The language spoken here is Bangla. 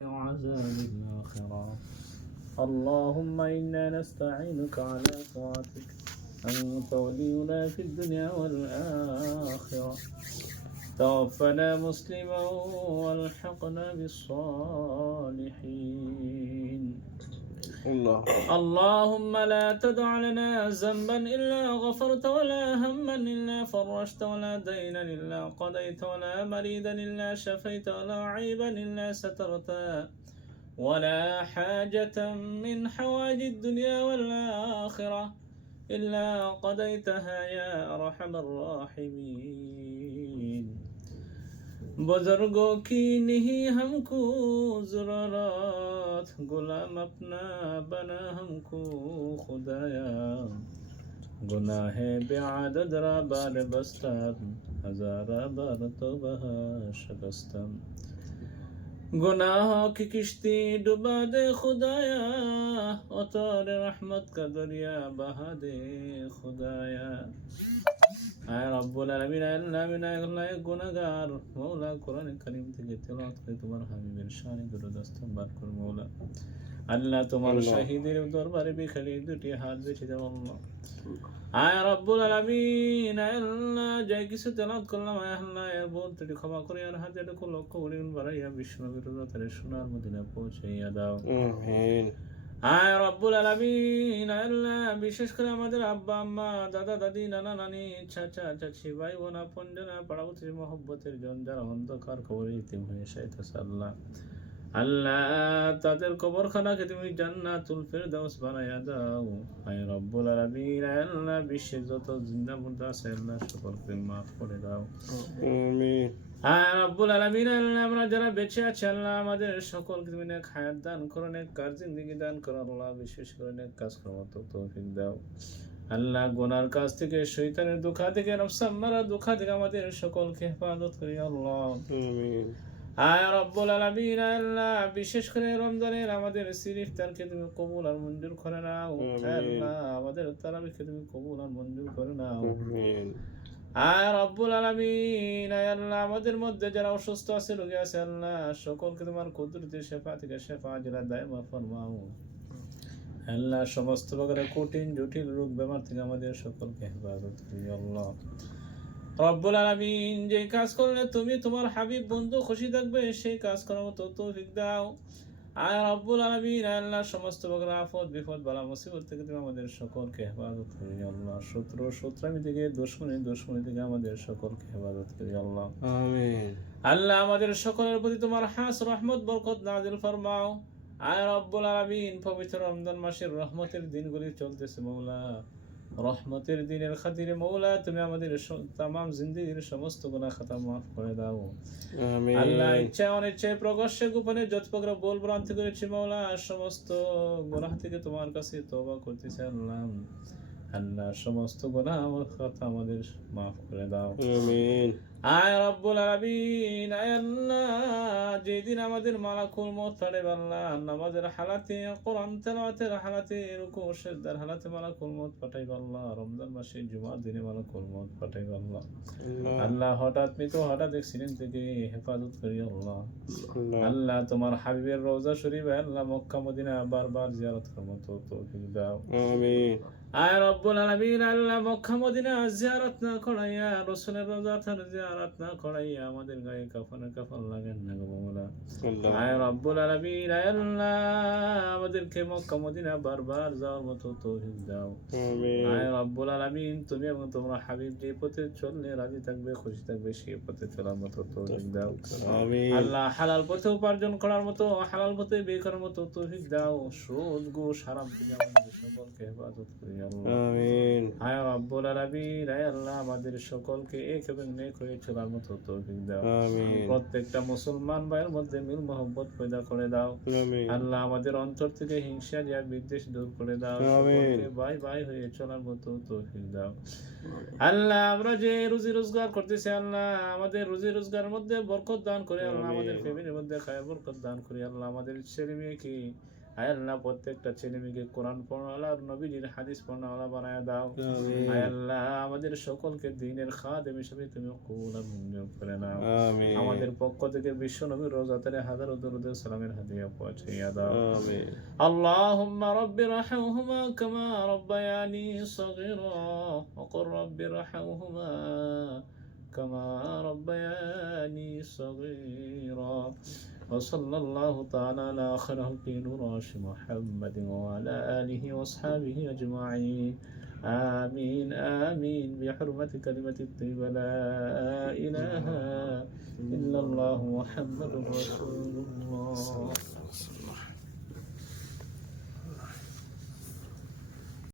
وعذاب الآخرة. اللهم إنا نستعينك على طاعتك، أنت ولينا في الدنيا والآخرة. توفنا مسلما والحقنا بالصالحين. اللهم لا تدع لنا ذنبا إلا غفرت، ولا هما إلا فرجت، ولا دينا إلا قضيت، ولا مريدا إلا شفيت، ولا عيبا إلا سترت، ولا حاجة من حوائج الدنيا والآخرة إلا قضيتها يا أرحم الراحمين. बुजुर्गों की नहीं हमको ज़रूरत, गुलाम अपना बना हमको खुदाया। गुनाह बेआदद रा बार बस्तम, हज़ारा बार तौबह शकस्तम। गुनाहों की किश्ती डुबा दे खुदाया, उतार रहमत का दरिया बहा दे खुदाया। आय रब्बुल आलमीन, আল্লাহ বিনা আল্লাহ গুনাহগার মওলা, কোরআন কারীম থেকে তেলাওয়াত করে তোমার হাবিবের শানে দুরূদ ইস্তেগফার কর মওলা। আল্লাহ তোমার শাহিদের দরবারে বিখারি দুটি হাত বেঁচে দাও আল্লাহ। আয় রব্বুল আলামিন, আল্লাহ যাই কিছু তেলাওয়াত করলাম আল্লাহ এর বলতে ক্ষমা করে আর হাজারটা লক্ষ গুণ বাড়াইয়া বিশ্বনবীর রহমতের সোনার মদিনা পৌঁছাইয়া দাও আমিন। আয় রব্বুল আলামিন, আল্লাহ বিশেষ করে আমাদের আব্বা আম্মা, দাদা দাদি, নানা নানি, চাচা চাচি, ভাই বোন, আপনজনা, পাড়াপড়শি, মহব্বতের জন যারা অন্ধকার কবরে ইতিম হয়ে শায়িতাছে আল্লাহ, আল্লাহ তাদের কবরখানাকে তুমি জান্নাতুল ফেরদাউস বানায়া দাও। আয় রব্বুল আলামিন, আল্লাহ বিশ্বের যত জিন্দা মুর্দা আছে আল্লাহ সকলকে মাফ করে দাও আমিন। আয় রব্বুল আলামিন, আল্লাহ আমরা যারা বেঁচে আছি আল্লাহ আমাদের সকলকে তুমি নেক হায়াত দান করো, নেক কার জিন্দেগি দান করো আল্লাহ, বিশেষ করে নেক কাজ করার তৌফিক দাও আল্লাহ। গুনার কাজ থেকে, শয়তানের ধোঁকা থেকে, নফস আম্মারার ধোঁকা থেকে আমাদের সকলকে হেফাজত করি আল্লাহ আমিন। আয় রব্বুল আলামিন, আল্লাহ বিশেষ করে রমজানের আমাদের ইফতারকে তুমি কবুল আর মঞ্জুর করে নাও আল্লাহ, আমাদের তারাবিকে তুমি কবুল আর মঞ্জুর করে নাও আমিন। আয় রব্বুল আলামিন, আল্লাহ আমাদের মধ্যে যারা অসুস্থ আছে, রোগী আছে আল্লাহ সকলকে তোমার কুদরতে শিফা থেকে শিফা আজলা দায়মা ফরমাও আল্লাহ। সমস্ত প্রকার কঠিন জটিল রোগ বেমার থেকে আমাদের সকলকে হেফাজত করি আল্লাহ রব্বুল আলামিন। যে কাজ করলে তুমি তোমার হাবিব বন্ধু খুশি থাকবে সেই কাজ করার মতো তৌফিক দাও আয় রব্বুল আলামিন। আল্লাহ সমস্ত প্রকার আফত বিপদ বালা মুসিবত থেকে তুমি আমাদের সকলকে হেফাজত করি আল্লাহ। শত্রু শত্রামি থেকে, দুশমনি থেকে আমাদের সকলকে হেফাজত করি আল্লাহ আমিন। আল্লাহ আমাদের সকলের প্রতি তোমার হাস রহমত বরকত নাজিল ফরমাও আয় রব্বুল আলামিন। পবিত্র রমজান মাসের রহমতের দিনগুলি চলতেছে মওলা, রহমতের দিনের খাতিরে মওলা তুমি আমাদের তামাম জিন্দেগীর সমস্ত গুনাহ খাতা মাফ করে দাও আমিন। আল্লাহ ইচ্ছা অনিচ্ছায় প্রকাশ্যে গোপনে যত প্রকার ভুল ভ্রান্তি করেছি মওলা, সমস্ত গুনাহ থেকে তোমার কাছে তওবা করতেছি আল্লাহ। আল্লাহ সমস্ত গুনাহ খাতা আমাদের মাফ করে দাও আমিন। আয় রব্বুল আলামিন, আয় আল্লাহ যেদিন আমাদের মালাকুল মউত পাঠাবে আল্লাহ, নামাজের হালাতে, কোরআন তেলাওয়াতের হালাতে, রুকু সিজদার হালাতে মালাকুল মউত পাঠাইবে আল্লাহ। রমজান মাসে জুমার দিনে মালাকুল মউত পাঠাইবে আল্লাহ। আল্লাহ হঠাৎ মৃত্যু, হঠাৎ অ্যাক্সিডেন্ট থেকে হেফাজত করি আল্লাহ। আল্লাহ তোমার হাবিবের রওজা শরীফে আল্লাহ মক্কা মদিনা বারবার জিয়ারত করার মতো তৌফিক দাও আমিন। আয় রব্বুল আলামিন, আল্লাহ মক্কা মদিনা জিয়ারত না করাইয়া, রাসূলের রওজা থান জিয়ারত না করাইয়া আমাদের গায়ে কাফন লাগান না গো মওলা। আয় রব্বুল আলামিন, আল্লাহ আমাদেরকে মক্কা মদিনা বারবার যাওয়ার মতো তৌফিক দাও আমিন। আয় রব্বুল আলামিন, তুমি এবং তোমার হাবিব যে পথে চললে রাজি থাকবে, খুশি থাকবে সেই পথে চলার মতো তৌফিক দাও আমিন। আল্লাহ হালাল পথে উপার্জন করার মতো, হালাল পথে বিয়ে করার মতো তৌফিক দাও। সুদ ঘুষ হারাম থেকে আমাদের সকলকে হেফাজত করি আল্লাহ আমিন। আয় রব্বুল আলামিন, আয় আল্লাহ আমাদের সকলকে এক এবং নেক হয়ে চলার মতো তৌফিক দাও আমিন। প্রত্যেকটা মুসলমান ভাইয়ের মধ্যে মিল মহব্বত পয়দা করে দাও আমিন। আল্লাহ আমাদের অন্তর থেকে হিংসা আর বিদ্বেষ দূর করে দাও আমিন। ভাই ভাই হয়ে চলার মতো তৌফিক দাও আল্লাহ। আমরা যে রুজি রোজগার করতেছি আল্লাহ, আমাদের রুজি রোজগারের মধ্যে বরকত দান করে আল্লাহ, আমাদের ফ্যামিলির মধ্যে খায় বরকত দান করে আল্লাহ, আমাদের ছেলে মেয়েকে আয় আল্লাহ প্রত্যেকটা ছেলে মেয়েকে কোরআন পড়াওয়ালা আর নবীজির হাদিস পড়াওয়ালা বানায় দাও। আমিন আয় আল্লাহ আমাদের সকলকে দ্বীনের খাদেম হিসেবে তুমি কবুল আর মঞ্জুর করে নাও। আমিন আমাদের পক্ষ থেকে বিশ্ব নবীর রোজাতে হাজার দরুদ সালামের হাদিয়া পৌঁছাইয়া দাও। আমিন اللهم رب ارحمهما كما ربياني صغيرا وقل رب ارحمهما كما ربياني صغيرا وصلى الله تعالى على خلق نراش محمد وعلى آله وأصحابه أجمعين آمين آمين بحرمة كلمة الطيبة لا إله إلا الله محمد رسول الله.